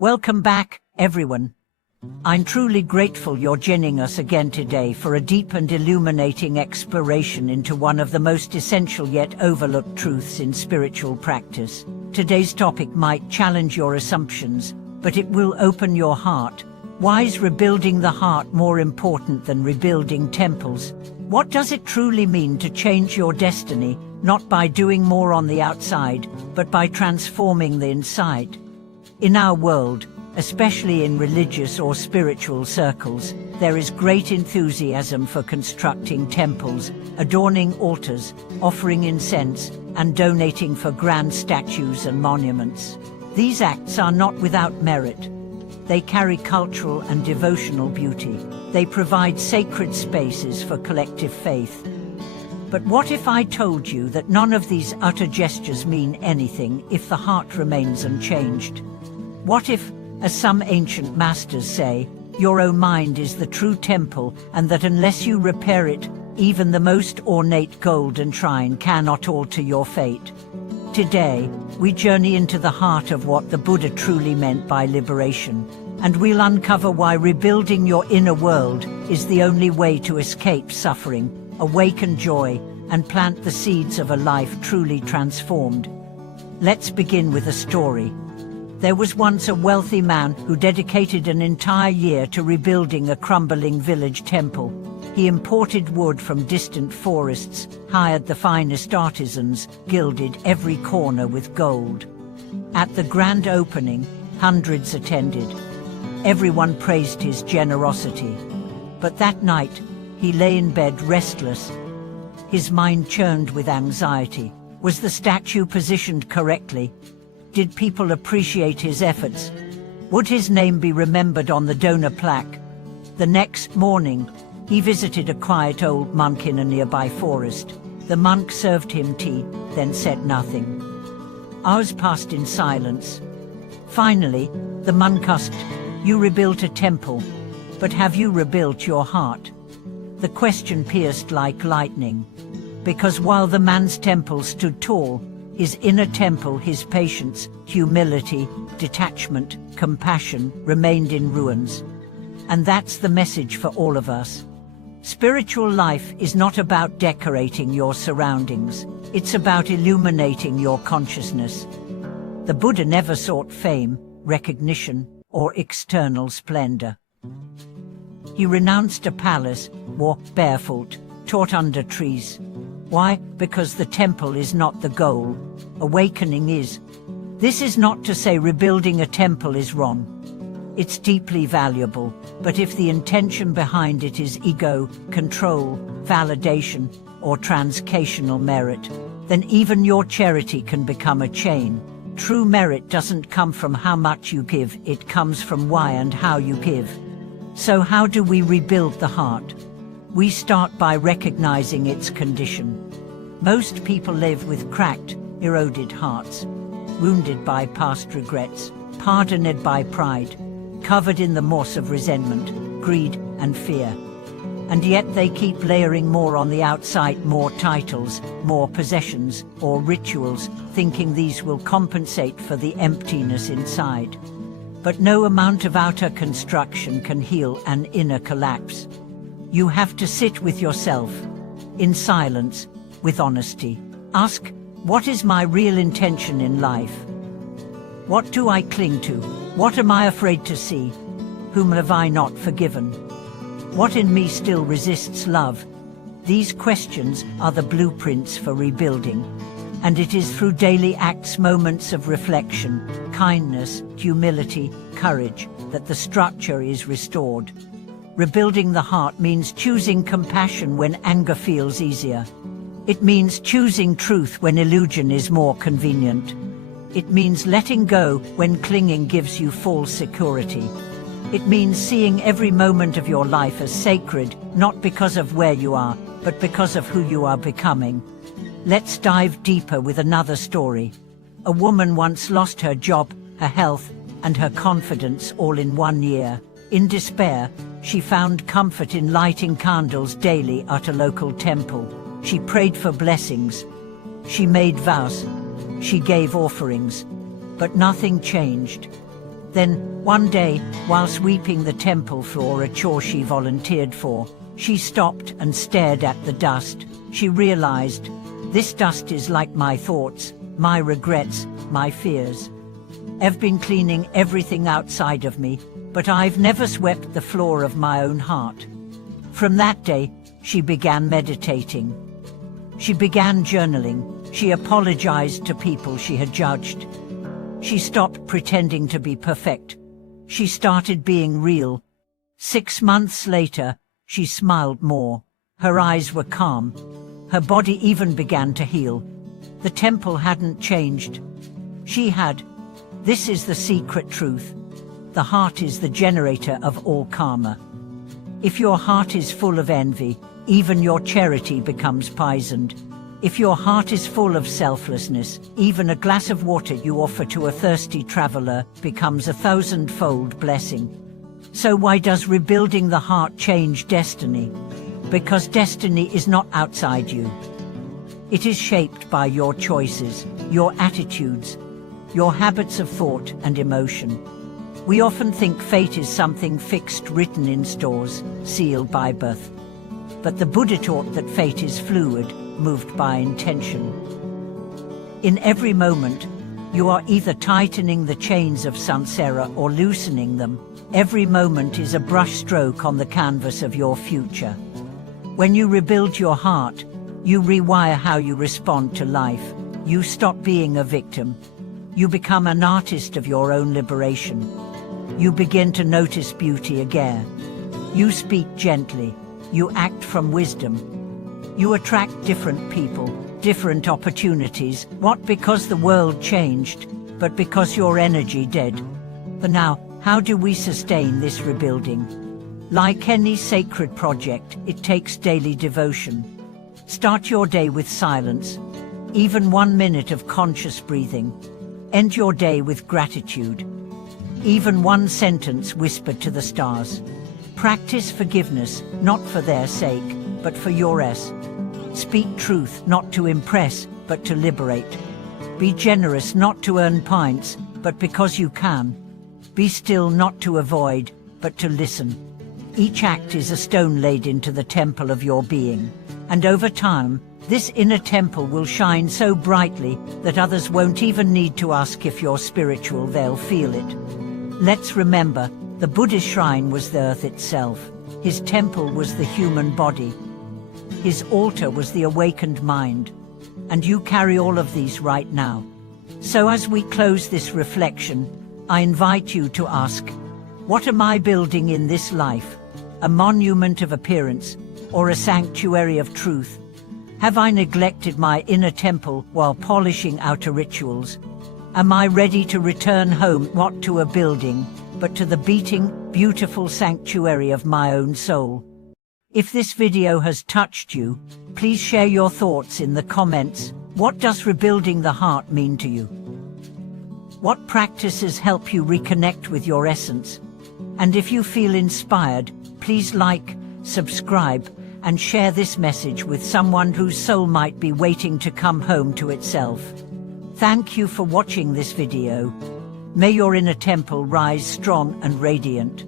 Welcome back, everyone. I'm truly grateful you're joining us again today for a deep and illuminating exploration into one of the most essential yet overlooked truths in spiritual practice. Today's topic might challenge your assumptions, but it will open your heart. Why is rebuilding the heart more important than rebuilding temples? What does it truly mean to change your destiny, not by doing more on the outside, but by transforming the inside? In our world, especially in religious or spiritual circles, there is great enthusiasm for constructing temples, adorning altars, offering incense, and donating for grand statues and monuments. These acts are not without merit. They carry cultural and devotional beauty. They provide sacred spaces for collective faith. But what if I told you that none of these utter gestures mean anything if the heart remains unchanged? What if, as some ancient masters say, your own mind is the true temple, and that unless you repair it, even the most ornate golden shrine cannot alter your fate? Today, we journey into the heart of what the Buddha truly meant by liberation, and we'll uncover why rebuilding your inner world is the only way to escape suffering, awaken joy, and plant the seeds of a life truly transformed. Let's begin with a story. There was once a wealthy man who dedicated an entire year to rebuilding a crumbling village temple. He imported wood from distant forests, hired the finest artisans, gilded every corner with gold. At the grand opening, hundreds attended. Everyone praised his generosity. But that night, he lay in bed restless. His mind churned with anxiety. Was the statue positioned correctly? Did people appreciate his efforts? Would his name be remembered on the donor plaque? The next morning, he visited a quiet old monk in a nearby forest. The monk served him tea, then said nothing. Hours passed in silence. Finally, the monk asked, "You rebuilt a temple, but have you rebuilt your heart?" The question pierced like lightning, because while the man's temple stood tall, his inner temple, his patience, humility, detachment, compassion, remained in ruins. And that's the message for all of us. Spiritual life is not about decorating your surroundings. It's about illuminating your consciousness. The Buddha never sought fame, recognition, or external splendor. He renounced a palace, walked barefoot, taught under trees. Why? Because the temple is not the goal. Awakening is. This is not to say rebuilding a temple is wrong. It's deeply valuable, but if the intention behind it is ego, control, validation, or transcational merit, then even your charity can become a chain. True merit doesn't come from how much you give, it comes from why and how you give. So how do we rebuild the heart? We start by recognizing its condition. Most people live with cracked, eroded hearts, wounded by past regrets, pardoned by pride, covered in the moss of resentment, greed, and fear. And yet they keep layering more on the outside, more titles, more possessions, or rituals, thinking these will compensate for the emptiness inside. But no amount of outer construction can heal an inner collapse. You have to sit with yourself, in silence, with honesty. Ask, what is my real intention in life? What do I cling to? What am I afraid to see? Whom have I not forgiven? What in me still resists love? These questions are the blueprints for rebuilding. And it is through daily acts, moments of reflection, kindness, humility, courage, that the structure is restored. Rebuilding the heart means choosing compassion when anger feels easier. It means choosing truth when illusion is more convenient. It means letting go when clinging gives you false security. It means seeing every moment of your life as sacred, not because of where you are, but because of who you are becoming. Let's dive deeper with another story. A woman once lost her job, her health, and her confidence all in 1 year. In despair, she found comfort in lighting candles daily at a local temple. She prayed for blessings. She made vows. She gave offerings. But nothing changed. Then, one day, while sweeping the temple floor, a chore she volunteered for, she stopped and stared at the dust. She realized, this dust is like my thoughts, my regrets, my fears. I've been cleaning everything outside of me, but I've never swept the floor of my own heart. From that day, she began meditating. She began journaling. She apologized to people she had judged. She stopped pretending to be perfect. She started being real. 6 months later, she smiled more. Her eyes were calm. Her body even began to heal. The temple hadn't changed. She had. This is the secret truth. The heart is the generator of all karma. If your heart is full of envy, even your charity becomes poisoned. If your heart is full of selflessness, even a glass of water you offer to a thirsty traveler becomes a 1,000-fold blessing. So why does rebuilding the heart change destiny? Because destiny is not outside you. It is shaped by your choices, your attitudes, your habits of thought and emotion. We often think fate is something fixed, written in stores, sealed by birth. But the Buddha taught that fate is fluid, moved by intention. In every moment, you are either tightening the chains of samsara or loosening them. Every moment is a brushstroke on the canvas of your future. When you rebuild your heart, you rewire how you respond to life. You stop being a victim. You become an artist of your own liberation. You begin to notice beauty again. You speak gently. You act from wisdom. You attract different people, different opportunities, not because the world changed, but because your energy did. But now, how do we sustain this rebuilding? Like any sacred project, it takes daily devotion. Start your day with silence, even 1 minute of conscious breathing. End your day with gratitude, even one sentence whispered to the stars. Practice forgiveness, not for their sake, but for yours. Speak truth, not to impress, but to liberate. Be generous, not to earn points, but because you can. Be still, not to avoid, but to listen. Each act is a stone laid into the temple of your being. And over time, this inner temple will shine so brightly that others won't even need to ask if you're spiritual, they'll feel it. Let's remember, the Buddha's shrine was the earth itself. His temple was the human body. His altar was the awakened mind. And you carry all of these right now. So as we close this reflection, I invite you to ask, what am I building in this life? A monument of appearance, or a sanctuary of truth? Have I neglected my inner temple while polishing outer rituals? Am I ready to return home, not to a building, but to the beating, beautiful sanctuary of my own soul? If this video has touched you, please share your thoughts in the comments. What does rebuilding the heart mean to you? What practices help you reconnect with your essence? And if you feel inspired, please like, subscribe, and share this message with someone whose soul might be waiting to come home to itself. Thank you for watching this video. May your inner temple rise strong and radiant.